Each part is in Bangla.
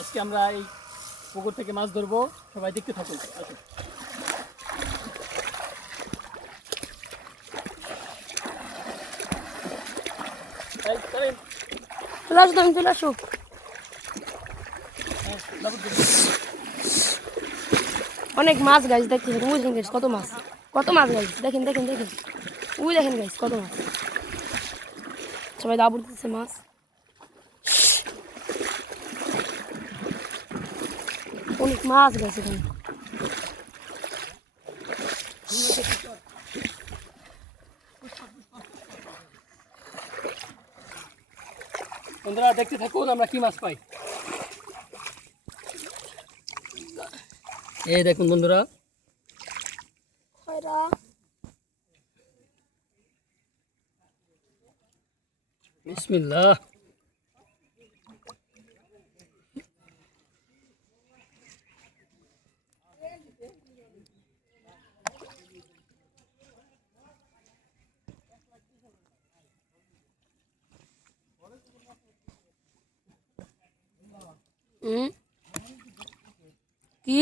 আজকে আমরা এই পুকুর থেকে মাছ ধরবো, সবাই দেখতে থাকুন। আসুন। চলে আসো, তুমি চলে আসো। অনেক মাছ গাছ দেখতে ওই দেখেন গাছ, কত মাছ, কত মাছ গাছ দেখেন দেখেন দেখেন, ওই দেখেন গাছ কত মাছ, সবাই দাবুর দিচ্ছে মাছ। অনেক মাছ গাছ এখানে। বন্ধুরা দেখতে থাকুন আমরা কি মাছ পাই। এই দেখুন বন্ধুরা, বিসমিল্লাহ। কি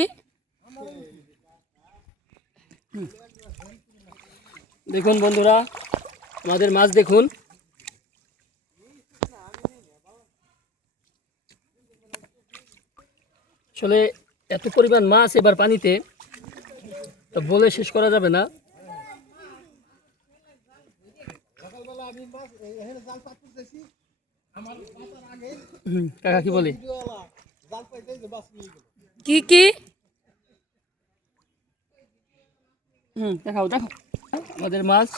দেখুন বন্ধুরা, আমাদের মাছ দেখুন। আসলে এত পরিমাণ মাছ এবার পানিতে, তা বলে শেষ করা যাবে না। কাকা কি বলে? কি কি দেখাও দেখো আমাদের মাছ।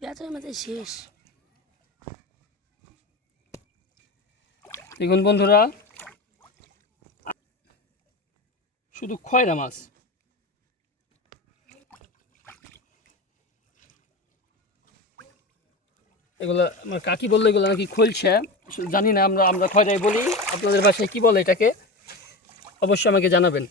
পেঁয়াজের মাঝে শেষ। দেখুন বন্ধুরা, শুধু খয়রা মাছ। এগুলো আমার কাকি বললো এগুলো নাকি খোলছে, জানি না, আমরা আমরা খয়রাই বলি। আপনাদের ভাষায় কি বলে এটাকে অবশ্যই আমাকে জানাবেন।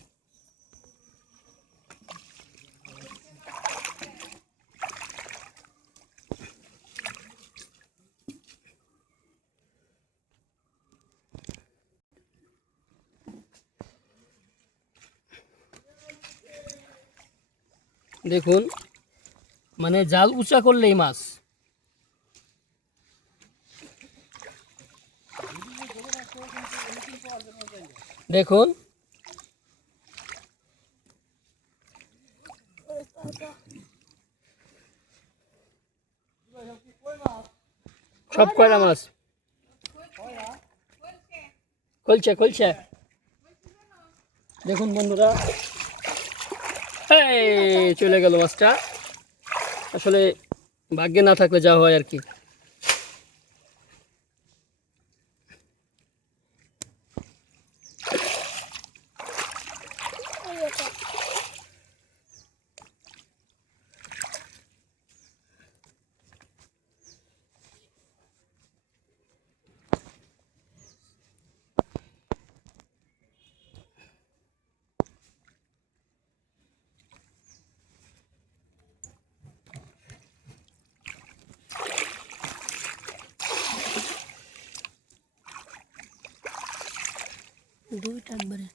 দেখুন, মানে জাল উঁচা করলেই মাছ। দেখুন সব কয়লা মাছ, খোলছে খোলছে। দেখুন বন্ধুরা, এই চলে গেল মাছটা। আসলে ভাগ্যে না থাকলে যা হয় আর কি। দুইটা একবারে।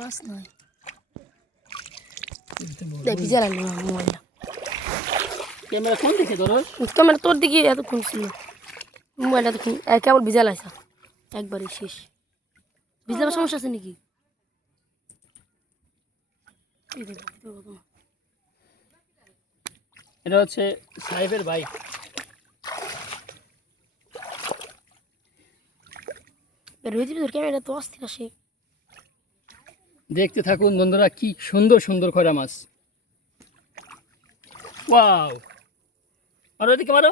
মাছ নয়, ভিজা লাগলো না মোবাইলটা। ক্যামেরা কোন দিকে ধরো? ক্যামেরা তোর দিকে এতক্ষণ ছিল, মোবাইলটা এতক্ষণ কেবল ভিজা লাগছে, একবারে শেষ। ভিজলার সমস্যা আছে নাকি? এটা হচ্ছে সাহেবের বাইক। ক্যামেরা তো অস্থির আসে। দেখতে থাকুন বন্ধুরা, কি সুন্দর সুন্দর খয়রা মাছ। ওয়াও, মারো এদিকে মারো।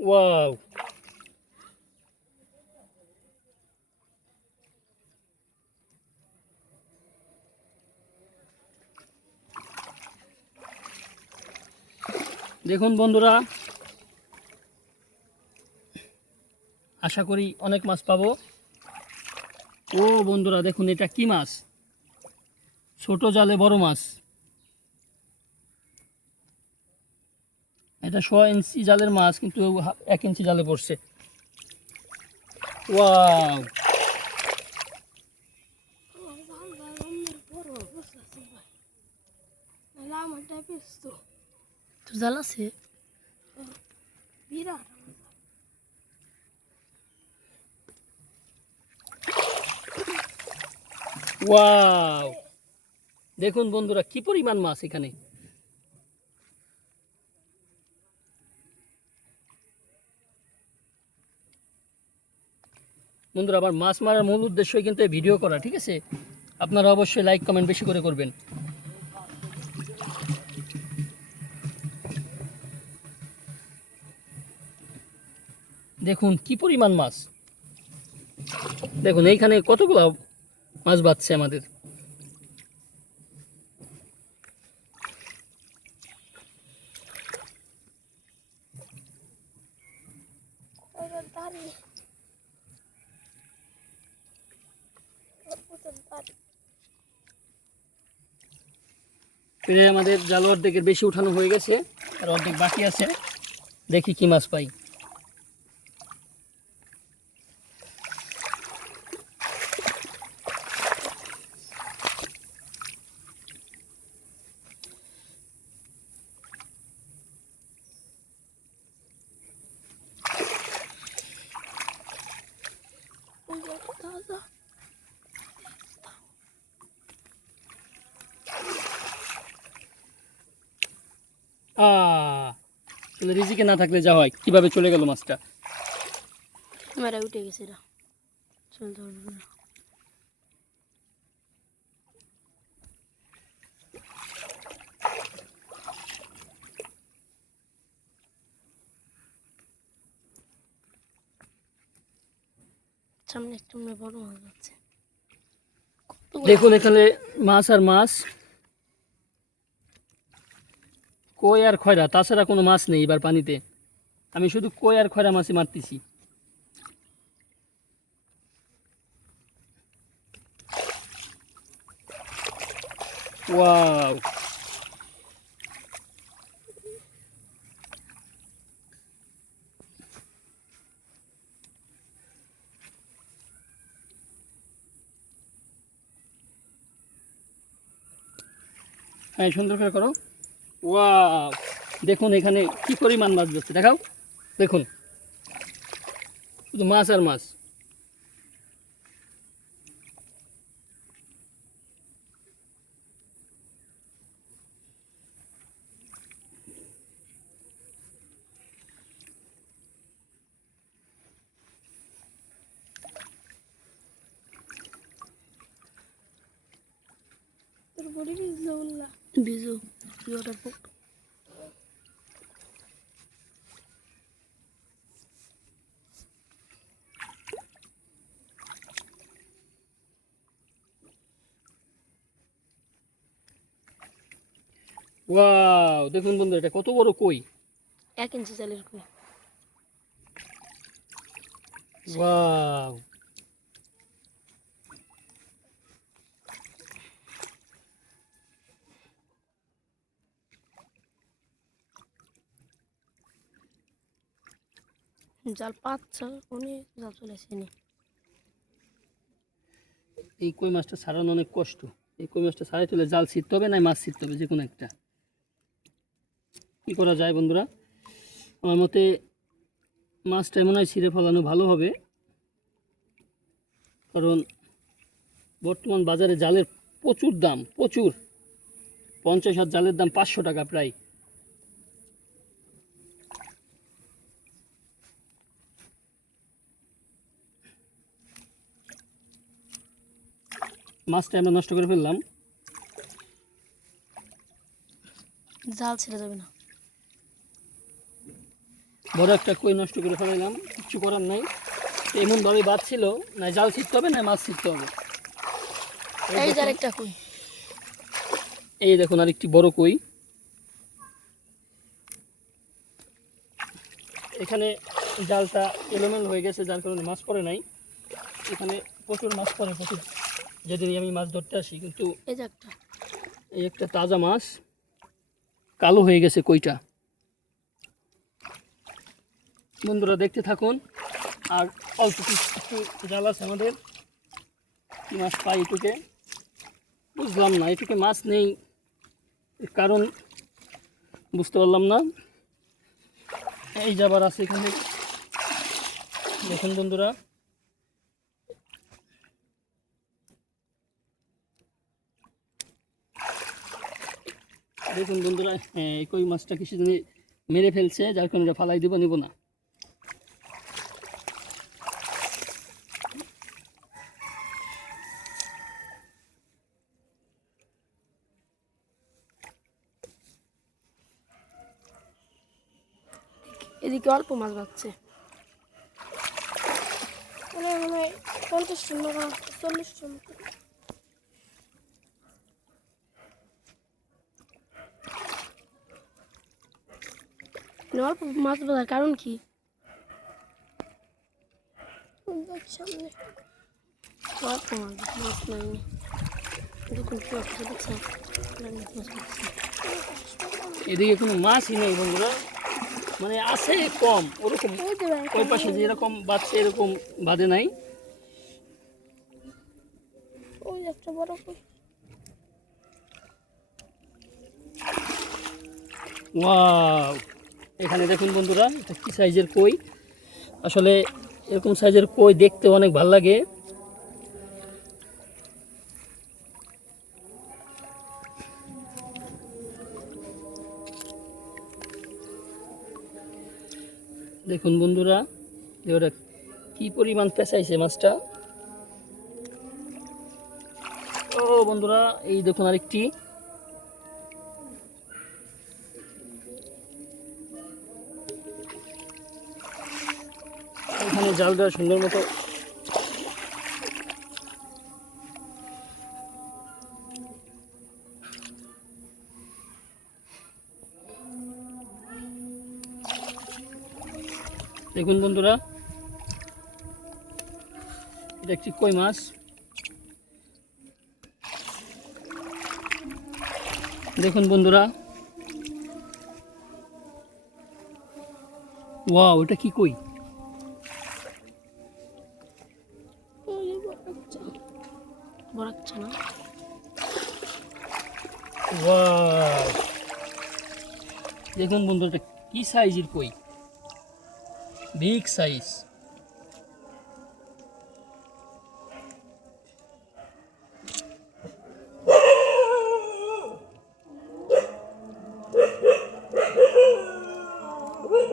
ওয়াও, দেখুন বন্ধুরা, আশা করি অনেক মাছ পাবো। ও বন্ধুরা দেখুন, এটা কি মাছ? ছোট জালে বড় মাছ। এটা 100 ইঞ্চি জালের মাছ, কিন্তু 1 ইঞ্চি জালে পড়ছে। ওয়াও, তো জাল আছে বিরাট। ওয়াও, দেখুন বন্ধুরা কি পরিমাণ মাছ এখানে। বন্ধুরা, আমার মাছ মারার মূল উদ্দেশ্যই কিন্তু এই ভিডিও করা, ঠিক আছে? আপনারা অবশ্যই লাইক কমেন্ট বেশি করে করবেন। দেখুন কি পরিমাণ মাছ। দেখুন এইখানে কতগুলো মাছ বাচ্ছে আমাদের। প্রায় আমাদের জাল অর্ধেকের বেশি উঠানো হয়ে গেছে, আর অর্ধেক বাকি আছে। দেখি কি মাছ পাই। তাহলে রিজিকে না থাকলে যা হয়, কিভাবে চলে গেল মাছটা। ক্যামেরা উঠে গেছে, এটা চলতে পারবে না। সামনে একটু বড় মাছ আছে। দেখুন এখানে মাছ আর মাছ, কই আর খয়রা, তাছাড়া কোনো মাছ নেই এবার পানিতে। আমি শুধু কই আর খয়রা মাছই মারতেছি। ওয়াও, হ্যাঁ সুন্দর করে করো। ওয়াও, দেখুন এখানে কি পরিমাণ মাছ যাচ্ছে, দেখাও। দেখুন শুধু মাছ আর মাছ। বিজু ওটা ওয়াও, দেখুন বন্ধু এটা কত বড় কই। 1 ইঞ্চি জালের কই। ওয়াও, জাল পাচ্ছে অনেক জাল চলে আসেনি। এই কই মাছটা ছাড়ানো অনেক কষ্ট। এই কই মাছটা ছাড়াই তুলে জাল ছিঁড়তে হবে, না মাছ ছিঁড়তে হবে, যে কোনো একটা। কী করা যায় বন্ধুরা? আমার মতে মাছটা মনে হয় ছিঁড়ে ফেলানো ভালো হবে, কারণ বর্তমান বাজারে জালের প্রচুর দাম, প্রচুর। 50 হাত জালের দাম 500 টাকা প্রায়। মাছটা আমরা নষ্ট করে ফেললাম। জাল ছেড়ে যাবে না। বড় একটা কই নষ্ট করে ফেলাইলাম, কিচ্ছু করার নাই। এমনভাবে বাঁধছিল, না জাল ছিঁড়তে হবে না মাছ ছিঁড়তে হবে। এই যে আরেকটা কই। এই দেখুন আরেকটি বড় কই। এখানে জালটা এলোমেলো হয়ে গেছে, যার কারণে মাছ পড়ে নাই। এখানে প্রচুর মাছ পড়ে, প্রচুর, যেদিনই আমি মাছ ধরতে আসি। কিন্তু এই যে একটা এই একটা তাজা মাছ কালো হয়ে গেছে কইটা। বন্ধুরা দেখতে থাকুন। আর অল্প একটু জাল আছে আমাদের, কি মাছ পাই এটুকে বুঝলাম না, এটুকে মাছ নেই, এর কারণ বুঝতে পারলাম না। এই যাবার আছে এখানে, দেখুন বন্ধুরা, দেখুন বন্ধুরা, হ্যাঁ এই কই মাছটা কিছু জানি মেরে ফেলছে, যার কারণে এটা ফালাই দিব, নিব না। এদিকে অল্প মাছ বাচ্ছে, মানে 50 টাকা 40 টাকা। অল্প মাছ বাঁধার কারণ কি? অল্প মাছ নাই, দেখুন কি অবস্থা দেখছেন, এদিকে কোনো মাছই নেই বন্ধুরা, মানে আছে কম, ওরকম ওই পাশে যেরকম বাঁধছে এরকম বাঁধে নাই। ওই একটা বড় কই। ওয়াও, এখানে দেখুন বন্ধুরা, এটা কি সাইজের কই। আসলে এরকম সাইজের কই দেখতে অনেক ভালো লাগে। দেখুন বন্ধুরা, ওটা কি পরিমাণ পেঁচাইছে মাছটা। ও বন্ধুরা, এই দেখুন আরেকটি। এখানে জালটা সুন্দর মতো দেখুন বন্ধুরা, এটা একটি কই মাছ। দেখুন বন্ধুরা, ওয়াও, এটা কি কই। বড়াচ্ছে না, ওয়াও, দেখুন বন্ধুরা, এটা কি সাইজের কই, বিগ সাইজ।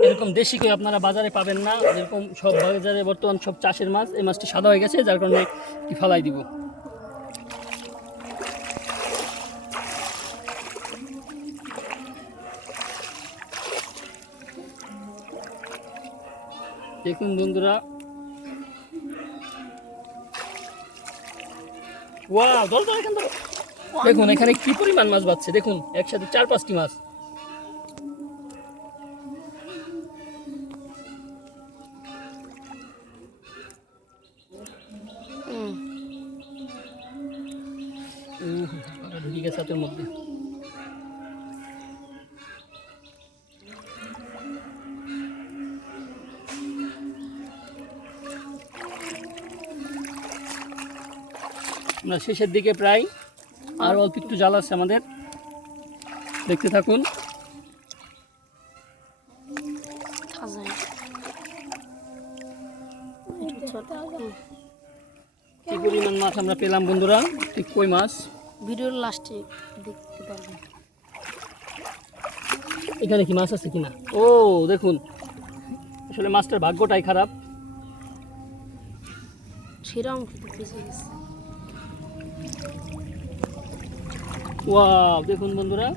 এরকম দেশি কই আপনারা বাজারে পাবেন না, যেরকম সব বাজারে বর্তমান সব চাষের মাছ। এই মাছটি সাদা হয়ে গেছে, যার কারণে কি ফালাই দিব। দেখুন বন্ধুরা, ওয়াও, দল দল এখান থেকে দেখুন এখানে কি পরিমাণ মাছ বাচ্ছে। দেখুন একসাথে 4-5টি মাছ। ঢুকে গেছে হাতের মধ্যে। আমরা শেষের দিকে প্রায়, আর অল্প একটু জাল আছে আমাদের, দেখতে থাকুন। কি পরিমাণ মাছ আমরা পেলাম বন্ধুরা, ঠিক কই মাছ। ভিডিওর লাস্টে দেখতে পারবেন এখানে কি মাছ আছে কিনা। ও দেখুন, আসলে মাছটার ভাগ্যটাই খারাপ। সেরকম কিন্তু ফেসে গেছে। ওয়াও, দেখুন বন্ধুরা,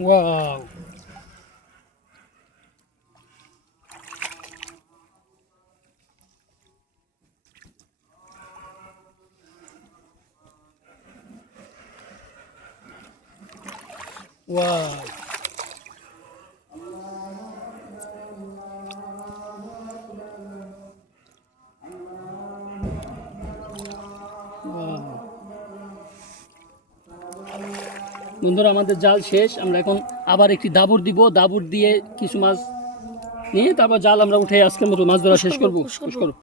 ওয়াও, ওয়াও, বন্ধুরা আমাদের জাল শেষ। আমরা এখন আবার একটি দাবুর দিব, দাবুর দিয়ে কিছু মাছ নিয়ে তারপর জাল আমরা উঠে আজকের মতো মাছ ধরা শেষ করবো। পুশ করবো। পুশ করো।